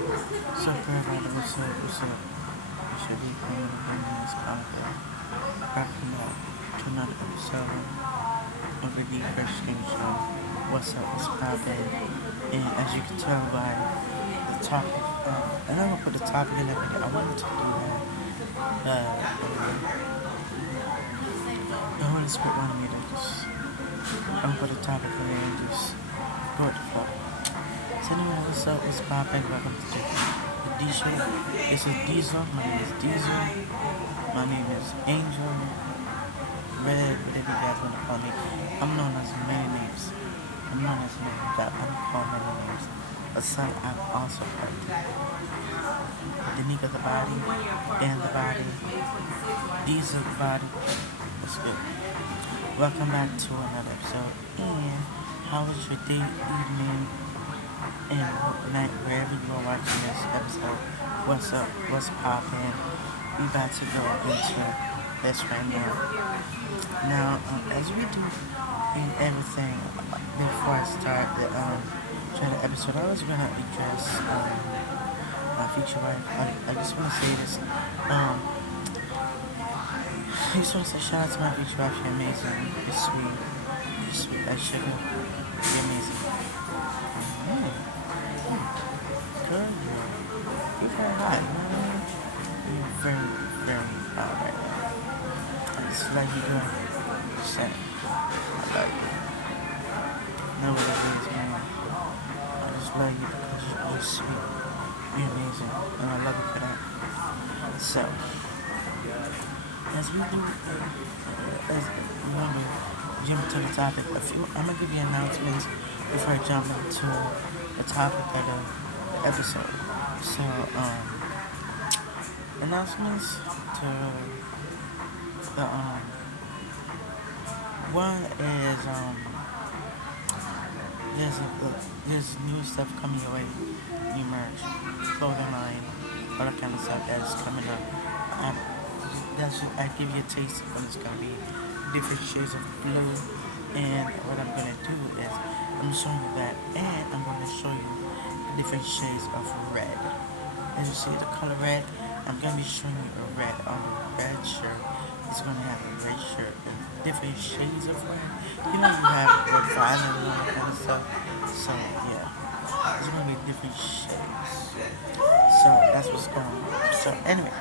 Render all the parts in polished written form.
What's up, everybody? What's up? What's up? It's your weekly opinions podcast. Welcome back to another episode of the Deep Fresh Skin Show. What's up? What's poppin'? And as you can tell by the topic, and I'm gonna put the topic in there. I wanted to do that. The Holy Spirit wanted me to just, I'm gonna put the topic in there and just go with the flow. So anyway, what's up? What's poppin'? Welcome to the D Show. This is Diesel. My name is Diesel. My name is Angel. Red, whatever you guys want to call me. I'm known as many names. I'm known as many that I'm called many names. But son, I'm also called Danica the body, Dan the body, Diesel the body. What's good? Welcome back to another episode. And how was your day, evening, and night, wherever you are watching this episode? What's up? What's poppin'? We about to go into this right now. Now, as we do in everything, before I start the episode, I was gonna address my future wife. I just want to say this. I just want to say shout out to my future wife. You're amazing. You're sweet. You're sweet like sugar. You're amazing. Good. You're very hot. You know what I mean? You're very, very hot right now. I just like you doing. Saying, I like you. Know what it is, man. I just love you because you're sweet. You're amazing. And I love you for that. So, as we do, as we want to jump to the topic, I'm going to give you announcements before I jump into the topic of the episode. So, announcements to the, one is there's new stuff coming your way, new merch, clothing line, all that kind of stuff that is coming up. I give you a taste of what it's gonna be, different shades of blue, and what I'm gonna do is I'm showing you that, and I'm gonna show you the different shades of red. As you see the color red, I'm gonna be showing you a red red shirt. It's gonna have a red shirt and different shades of red. You know you have red violet and all that kind of stuff. So yeah, it's gonna be different shades. So that's what's going on. So anyway,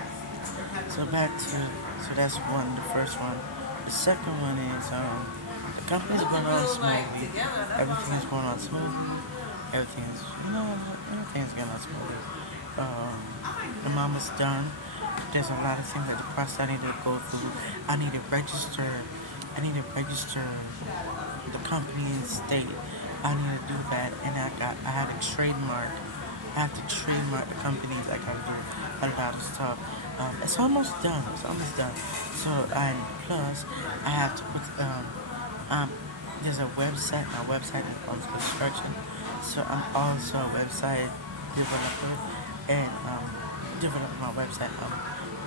so that's one, the first one. The second one is the company's going on smoothly. Everything's going on smoothly. Everything's going on smoothly. The mama's done. There's a lot of things that the process I need to go through. I need to register the company and state. I need to do that, and I have a trademark. I have to trademark the companies. I gotta do a lot of stuff. It's almost done. So plus I have to put there's a website. My website is on construction. So I'm also a website developer and develop my website.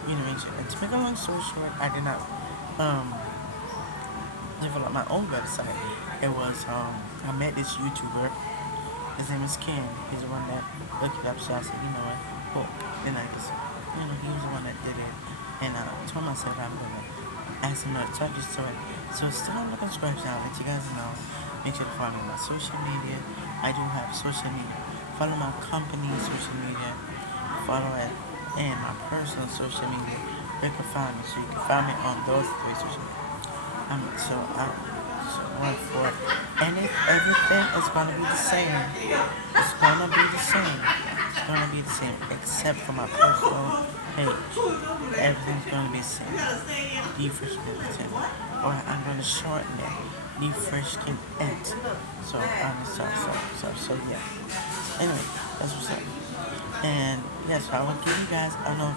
And to make a long story short, I did not develop my own website. It was I met this YouTuber. His name is Ken. He's the one that looked it up. So I said, you know what? Cool. Then I just, he was the one that did it. And I told myself I'm gonna ask him to touch his story. So start looking scratch now. Let you guys know. Make sure to follow me on my social media. I do have social media. Follow my company's social media. Follow it and my personal social media. You can find me. So you can find me on those three social media. So one for it. And everything is gonna be the same. It's gonna be the same. It's gonna be the same. Except for my personal page. Everything's gonna be the same. D Fresh Skin. Or I'm gonna shorten it. D Fresh Skin X. So yeah. Anyway, that's what's up. And yes, I will give you guys I know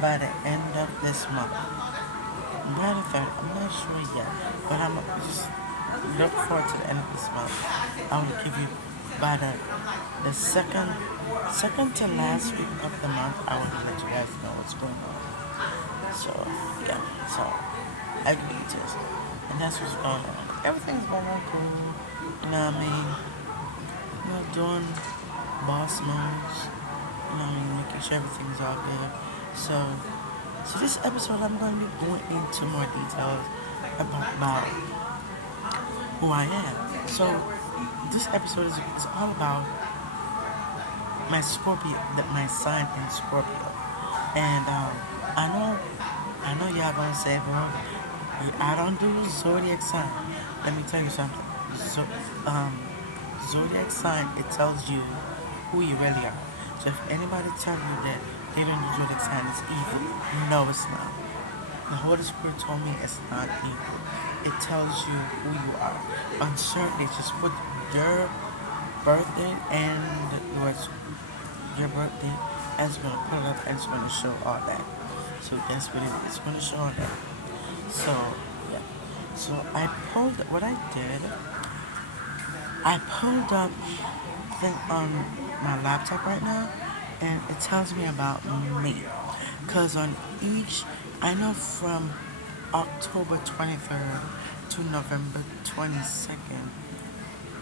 by the end of this month. By the third, I'm not sure yet, but I'm just look forward to the end of this month. I will give you by the second to last week of the month. I will let you guys know what's going on. So yeah, so I give you this, and that's what's going on. Everything's going on cool. You know what I mean? Doing boss moves. sure everything is all good. So this episode I'm going to be going into more details about who I am. So this episode is all about my Scorpio, that my sign in Scorpio, and I know, I know y'all gonna say, well, I don't do zodiac sign. Let me tell you something. So, um, zodiac sign, it tells you who you really are. So if anybody tell you that they don't do zodiac sign, it's evil. No, it's not. The Holy Spirit told me it's not evil. It tells you who you are. On certain days, just put your birthday and your birthday, and it's gonna put it up and it's gonna show all that. So that's what it is. It's gonna show all that. So yeah. So I pulled what I did. I pulled up thing on my laptop right now, and it tells me about me. Cause on each, I know from October 23rd to November 22nd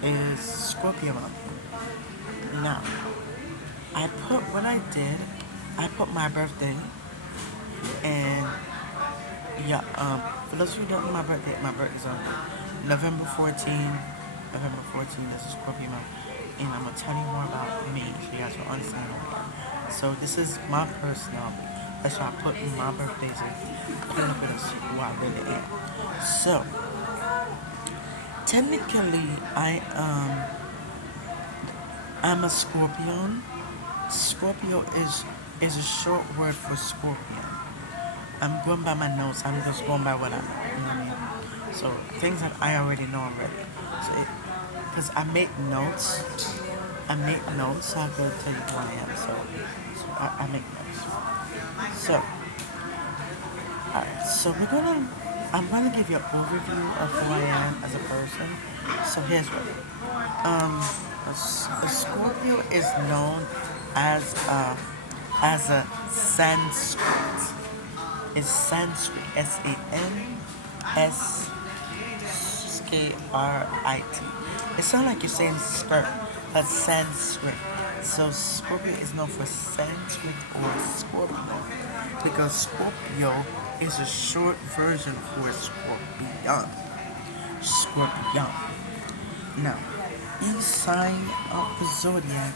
is Scorpio month. Now, I put what I did. I put my birthday, and yeah, for those who don't know my birthday's on November 14th. November 14th is a Scorpio month, and I'm gonna tell you more about me so you guys will understand who I am. So this is my personality. That's why I put my birthdays in. A little bit of who I really am. So technically, I'm a Scorpion. Scorpio is a short word for scorpion. I'm going by my notes. I'm just going by what I know. You know what I mean? So things that I already know already. So because I make notes, so I can tell you who I am. So I make notes. So alright. So I'm gonna give you an overview of who I am as a person. So here's what. Um, a Scorpio is known as a as a Sanskrit. It's Sanskrit. Sanskrit. It sounds like you're saying skirt, but Sanskrit. So Scorpio is known for Sanskrit or Scorpio because Scorpio is a short version for Scorpion. Scorpion. Now, each sign of the zodiac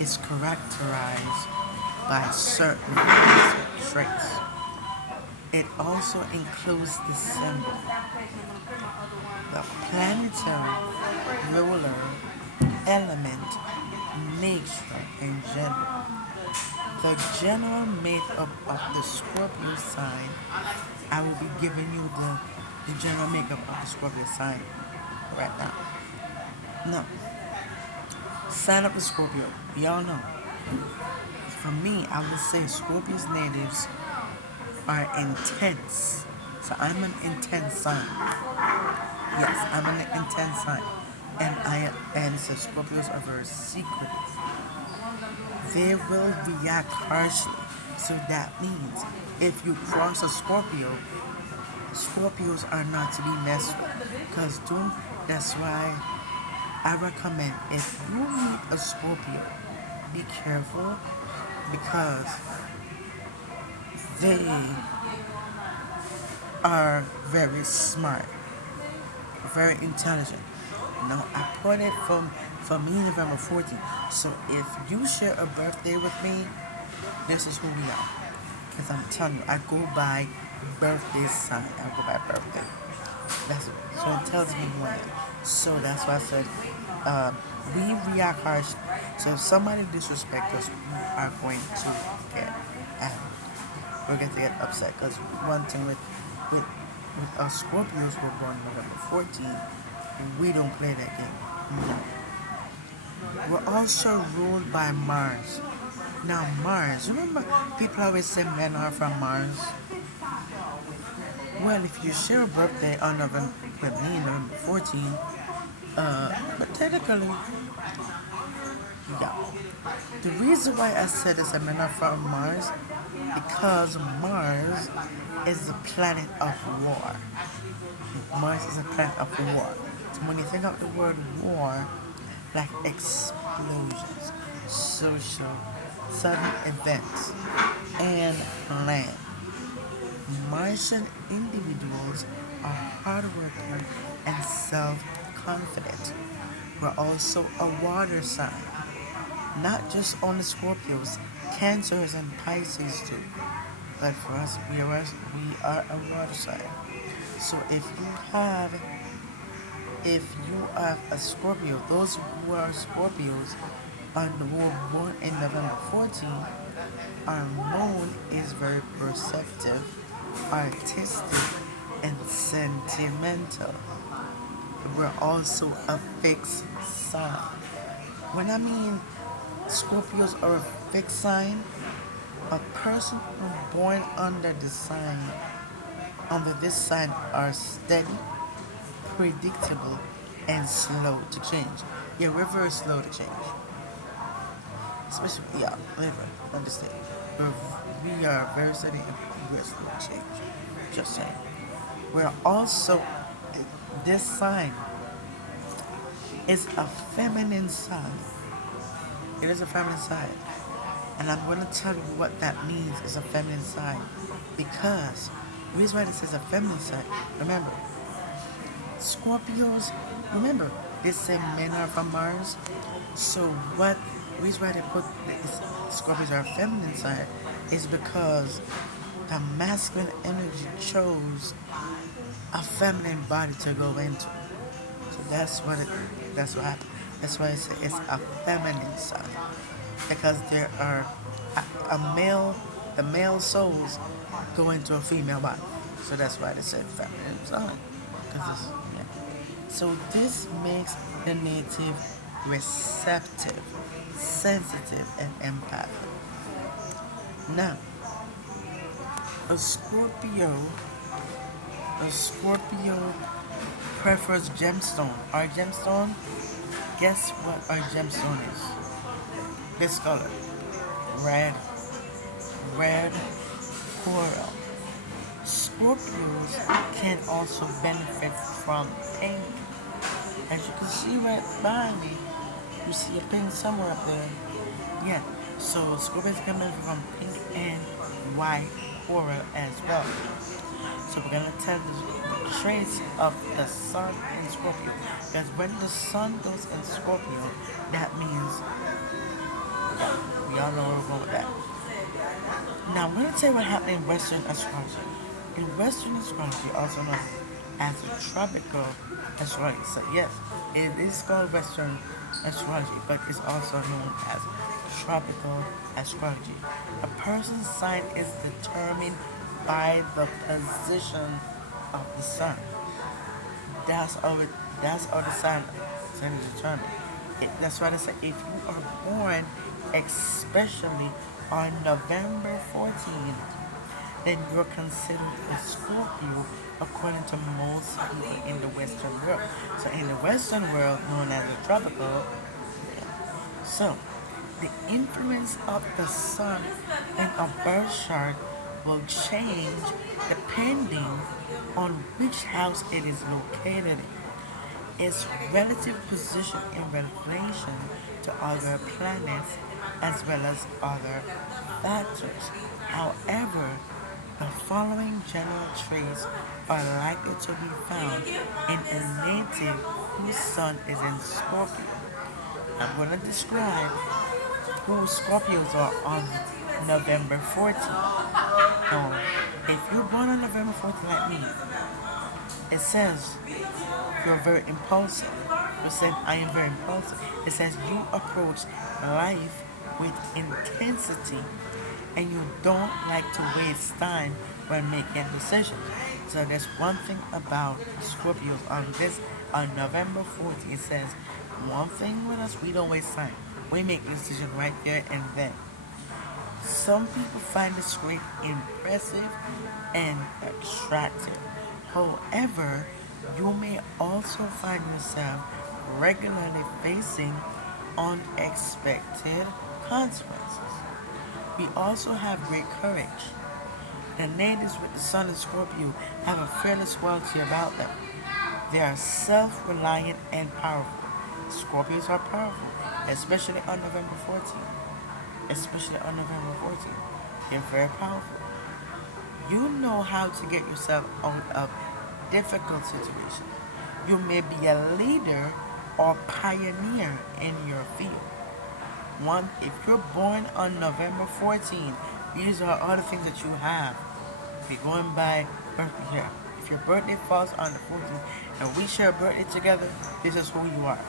is characterized by certain traits. It also includes the symbol, the planetary ruler, element, nature, and gender. The general makeup of the Scorpio sign, I will be giving you the general makeup of the Scorpio sign right now. No, sign up the Scorpio. Y'all know. For me, I would say Scorpio's natives are intense. So I'm an intense sign. Yes, I'm an intense sign. And it says Scorpios are very secretive. They will react harshly. So that means if you cross a Scorpio, Scorpios are not to be messed with. That's why I recommend if you meet a Scorpio, be careful because they are very smart, very intelligent. Now I put it from me November 14th. So if you share a birthday with me, this is who we are. Because I'm telling you, I go by birthday sign. I go by birthday. So it tells me when. So that's why I said we react harsh. So if somebody disrespects us, we are going to get angry. We're going to get upset. Because one thing with us Scorpios, we're born November 14th, and we don't play that game. No. We're also ruled by Mars. Now Mars, remember people always say men are from Mars? Well, if you share a birthday on November, with me, November 14th, but technically, yeah. The reason why I said it's a men are from Mars, because Mars is the planet of war. Mars is a planet of war. So when you think of the word war, like explosions, social sudden events, and plan. Martian individuals are hardworking and self-confident. We're also a water sign, not just only Scorpios, Cancers and Pisces too. But for us, we are a water sign. So if you have a Scorpio, those who are Scorpios and who were born in November 14, our moon is very perceptive, artistic, and sentimental. We're also a fixed sign. When I mean Scorpios are a fixed sign, a person who born under this sign are steady, predictable, and slow to change. Yeah, we're very slow to change. Especially, yeah, understand. We are very steady and we're slow to change. Just saying. We're also, this sign is a feminine sign. It is a feminine sign. And I'm going to tell you what that means is a feminine sign. Because the reason why this is a feminine sign, remember, Scorpios, remember, they say men are from Mars. So what the reason why they put this, Scorpios are a feminine sign is because the masculine energy chose a feminine body to go into. So that's what happened. That's why it's a feminine sign. Because there are a male the male souls go into a female body. So that's why they said feminine sign. Yeah. So this makes the native receptive, sensitive, and empathic. Now, a Scorpio, a Scorpio prefers gemstone. Our gemstone, guess what our gemstone is? This color, red, red coral. Scorpios can also benefit from pink. As you can see right behind me, you see a pink somewhere up there. Yeah, so Scorpios can benefit from pink and white coral as well. So we're gonna tell the traits of the sun in Scorpio. Because when the sun goes in Scorpio, that means, yeah, we all know where we're going with that. Now I'm gonna tell you what happened in Western astrology. In Western astrology, also known as the tropical astrology. So yes, it is called Western astrology, but it's also known as tropical astrology. A person's sign is determined by the position of the sun. That's how the sign is determined. That's why they say if you are born, especially on November 14th, then you're considered a Scorpio according to most people in the Western world. So in the Western world, known as the tropical, so the influence of the sun in a birth chart will change depending on which house it is located in. Its relative position in relation to other planets as well as other factors. However, the following general traits are likely to be found in a native whose sun is in Scorpio. I'm going to describe who Scorpios are on November 14th. Now, if you're born on November 14th like me, it says you're very impulsive. You said I am very impulsive. It says you approach life with intensity and you don't like to waste time when making decisions. So there's one thing about Scorpios on November 14th. It says one thing with us, we don't waste time. We make a decision right there and then. Some people find this trait impressive and attractive. However, you may also find yourself regularly facing unexpected consequences. We also have great courage. The natives with the sun in Scorpio have a fearless quality about them. They are self-reliant and powerful. Scorpios are powerful, especially on November 14th. especially on November 14th. You're very powerful. You know how to get yourself out of difficult situations. You may be a leader or pioneer in your field. One, if you're born on November 14th, these are all the things that you have. If you're going by birthday here, if your birthday falls on the 14th and we share a birthday together, this is who you are.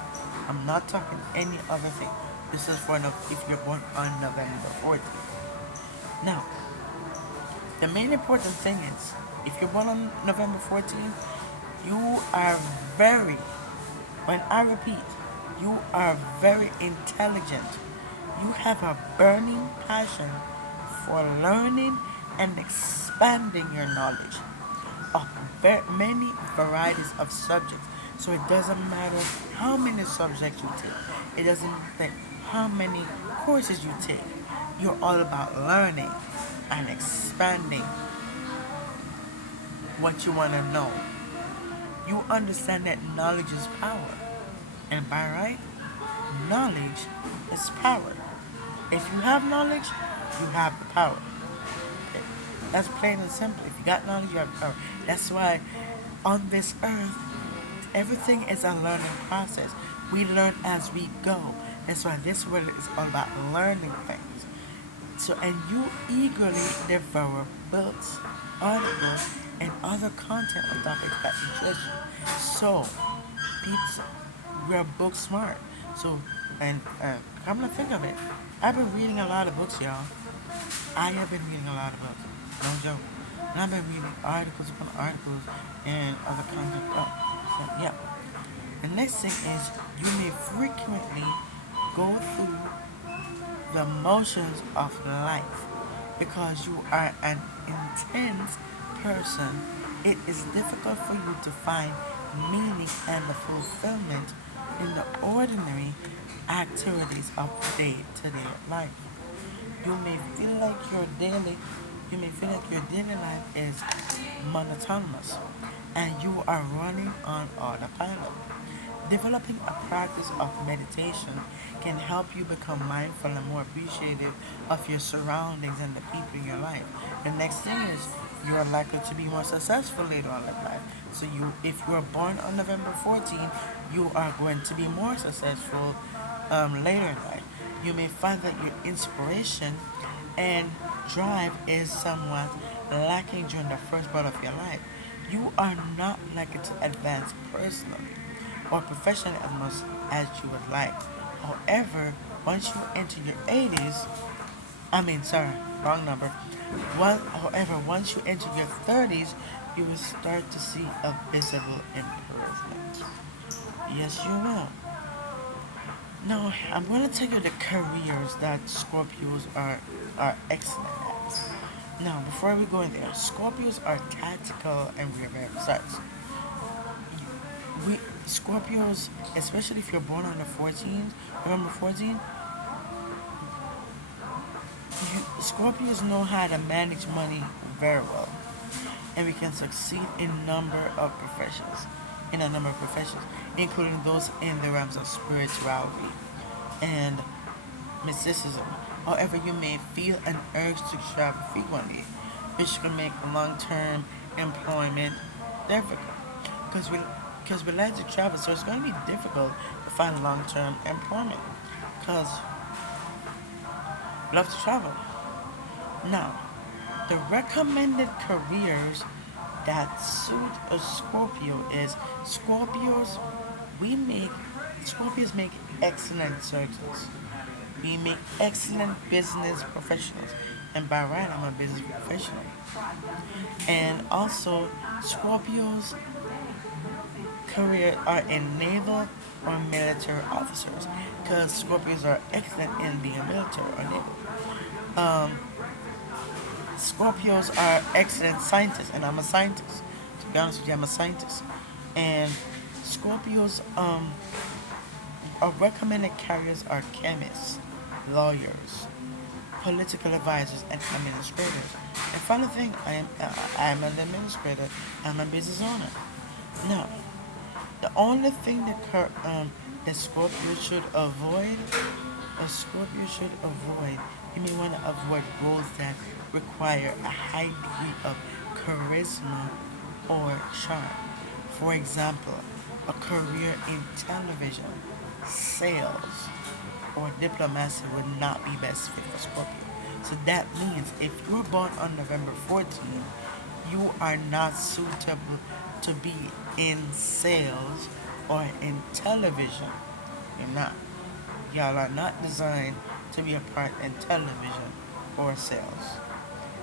I'm not talking any other thing. This is for if you're born on November 14th. Now, the main important thing is, if you're born on November 14th, you are very, when I repeat, you are very intelligent. You have a burning passion for learning and expanding your knowledge of many varieties of subjects. So it doesn't matter how many subjects you take. It doesn't matter how many courses you take. You're all about learning and expanding what you want to know. You understand that knowledge is power. And by right, knowledge is power. If you have knowledge, you have the power. Okay? That's plain and simple. If you got knowledge, you have power. That's why on this earth, everything is a learning process. We learn as we go. That's why this world is all about learning things. So, and you eagerly devour books, articles, and other content on topics that interest you. So, people, we're book smart. So, and come to think of it, I've been reading a lot of books, y'all. I have been reading a lot of books. No joke. And I've been reading articles upon articles and other content. Oh, so, yeah. The next thing is you may frequently go through the motions of life because you are an intense person. It is difficult for you to find meaning and the fulfillment in the ordinary activities of day-to-day life. You may feel like your daily life is monotonous and you are running on autopilot. Developing a practice of meditation can help you become mindful and more appreciative of your surroundings and the people in your life. The next thing is you are likely to be more successful later on in life. So if you are born on November 14th, you are going to be more successful later in life. You may find that your inspiration and drive is somewhat lacking during the first part of your life. You are not likely to advance personally or professionally as much as you would like. However, once you enter your 80s, wrong number. However, once you enter your 30s, you will start to see a visible improvement. Yes, you will. Now, I'm going to tell you the careers that Scorpios are excellent at. Now, before we go in there, Scorpios are tactical and we're very precise. We Scorpios, especially if you're born on the 14th, November 14th, Scorpios know how to manage money very well, and we can succeed in a number of professions, including those in the realms of spirituality and mysticism. However, you may feel an urge to travel frequently, which can make long-term employment difficult. Because we like to travel, so it's going to be difficult to find long-term employment. Because we love to travel. Now, the recommended careers that suit a Scorpio is we make Scorpios make excellent surgeons. We make excellent business professionals. And by right, I'm a business professional. And also, Scorpios career are in naval or military officers because Scorpios are excellent in being military or naval. Um, Scorpios are excellent scientists, and I'm a scientist. To be honest with you, I'm a scientist. And Scorpios are recommended carriers are chemists, lawyers, political advisors, and administrators. And funny thing, I am an administrator. I'm a business owner. Now, the only thing that Scorpio should avoid You may want to avoid roles that require a high degree of charisma or charm. For example, a career in television, sales, or diplomacy would not be best fit for Scorpio. So that means if you're born on November 14th, you are not suitable to be in sales or in television. You're not. Y'all are not designed to be a part in television or sales.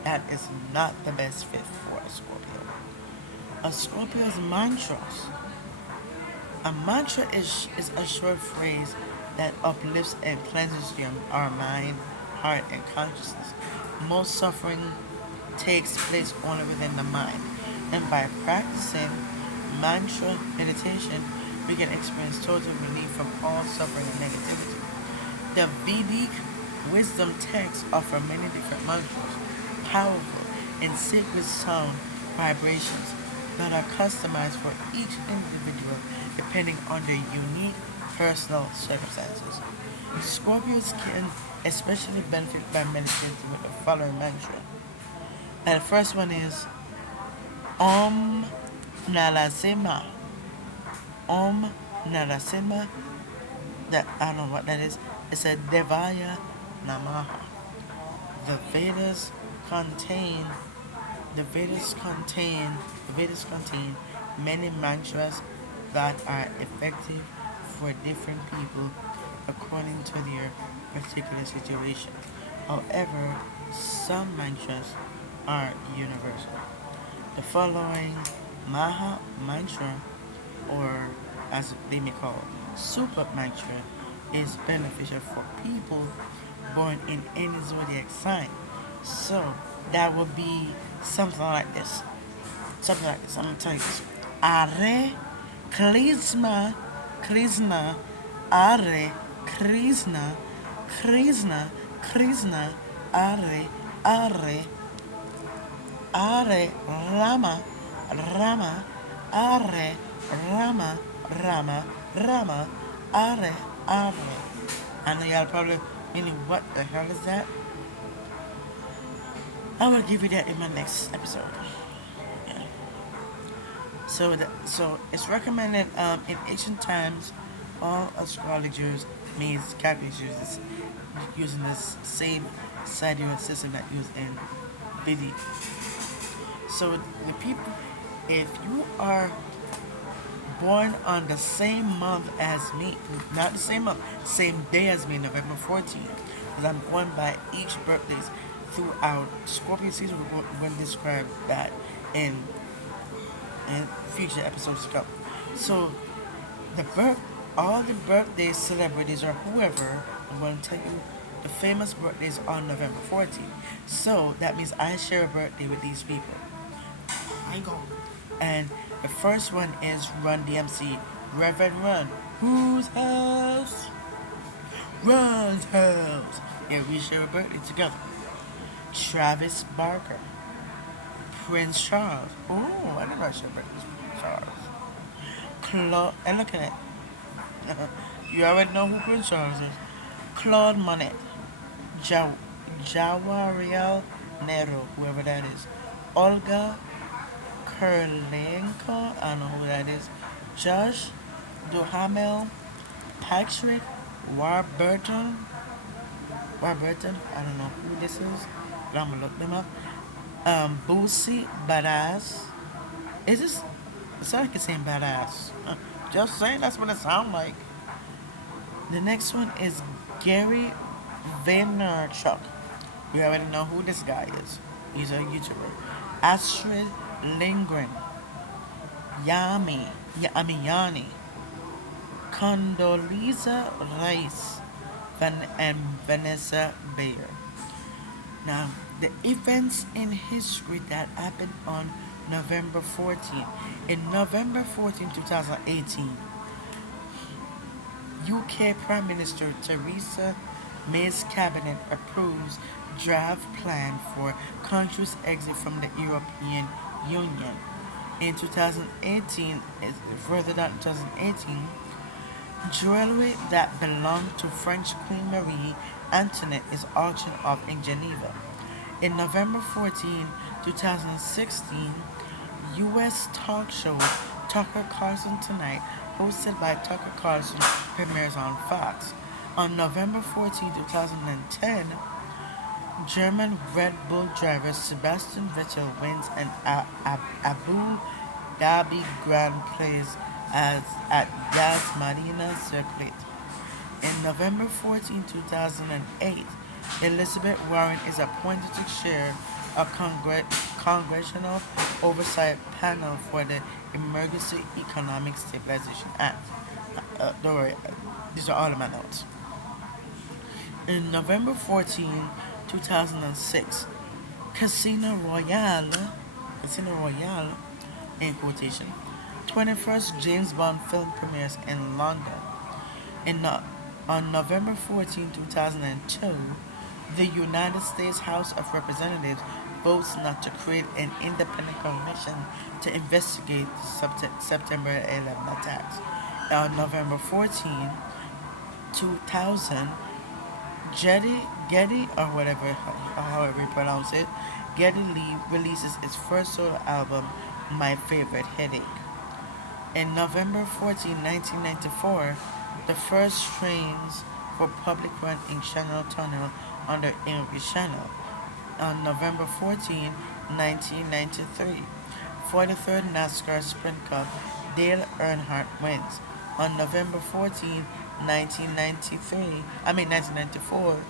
That is not the best fit for a Scorpio. A Scorpio's mantras. A mantra is a short phrase that uplifts and cleanses our mind, heart, and consciousness. Most suffering takes place only within the mind, and by practicing mantra meditation, we can experience total relief from all suffering and negativity. The Vedic wisdom texts offer many different mantras, powerful and sacred sound vibrations that are customized for each individual depending on their unique personal circumstances. Scorpios can especially benefit by meditating with the following mantra. And the first one is Om Nalasima. Om Nalasima. That I don't know what that is. It's a Devaya Namaha. The Vedas contain the Vedas contain many mantras that are effective for different people according to their particular situation. However, some mantras are universal. The following Maha mantra, or as they may call super mantra, is beneficial for people born in any zodiac sign. So that would be something like this. Something like this. I'm gonna tell you this. Are Krishna Krishna Are Krishna Krishna Krishna Are Are Are Rama Rama Are Rama Rama Rama Are Are. I know y'all probably meaning what the hell is that? I will give you that in my next episode. Yeah. So it's recommended in ancient times. All astrologers means calculators using this same sidereal system that used in Vedic. So the people, if you are born on the same month as me, not the same month, same day as me, November 14th, because I'm going by each birthdays throughout Scorpio season. We're going to describe that in future episodes to come. So the birth, all the birthday celebrities or whoever, I'm going to tell you the famous birthdays on November 14th. So that means I share a birthday with these people. I go. And the first one is Run DMC, Reverend Run. Whose house? Run's house. And we share a birthday together. Travis Barker, Prince Charles. Oh, I never share a birthday with Prince Charles. Claude, and look at it. You already know who Prince Charles is. Claude Monet, Jawariel Nero, whoever that is. Olga Kurlenko, I don't know who that is. Josh Duhamel, Patrick Warburton. Warburton, I don't know who this is, but I'm gonna look them up. Boosie Badass. Is this? It sounds like it's saying badass. Just saying, that's what it sounds like. The next one is Gary Vaynerchuk. You already know who this guy is. He's a YouTuber. Astrid Lindgren. Yanni. Condoleezza Rice. And Vanessa Bayer. Now, the events in history that happened on November 14th. In November 14, 2018, UK Prime Minister Theresa May's cabinet approves draft plan for country's exit from the European Union. In 2018, further down in 2018, Jewelry that belonged to French Queen Marie Antoinette is auctioned off in Geneva. In November 14, 2016, U.S. talk show Tucker Carlson Tonight, hosted by Tucker Carlson, premieres on Fox. On November 14, 2010, German Red Bull driver Sebastian Vettel wins an Abu Dhabi Grand Prix as at Yas Marina Circuit. In November 14, 2008, Elizabeth Warren is appointed to chair a congressional oversight panel for the Emergency Economic Stabilization Act. Don't worry, these are all of my notes. In November 14, 2006, Casino Royale, in quotation, 21st James Bond film premieres in London. In no- on November 14, 2002, the United States House of Representatives votes not to create an independent commission to investigate the September 11 attacks. On November 14, 2000, Getty, or whatever, however you pronounce it, Getty Lee releases its first solo album, My Favorite Headache. In November 14, 1994, the first trains for public run in Channel Tunnel under English Channel. On November 14, 1993, 43rd NASCAR Sprint Cup, Dale Earnhardt wins. On November 14, 1993, 1994,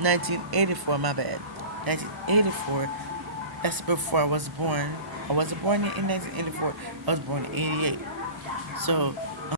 1984, my bad. 1984, that's before I was born. I wasn't born in 1984, I was born in 88. So,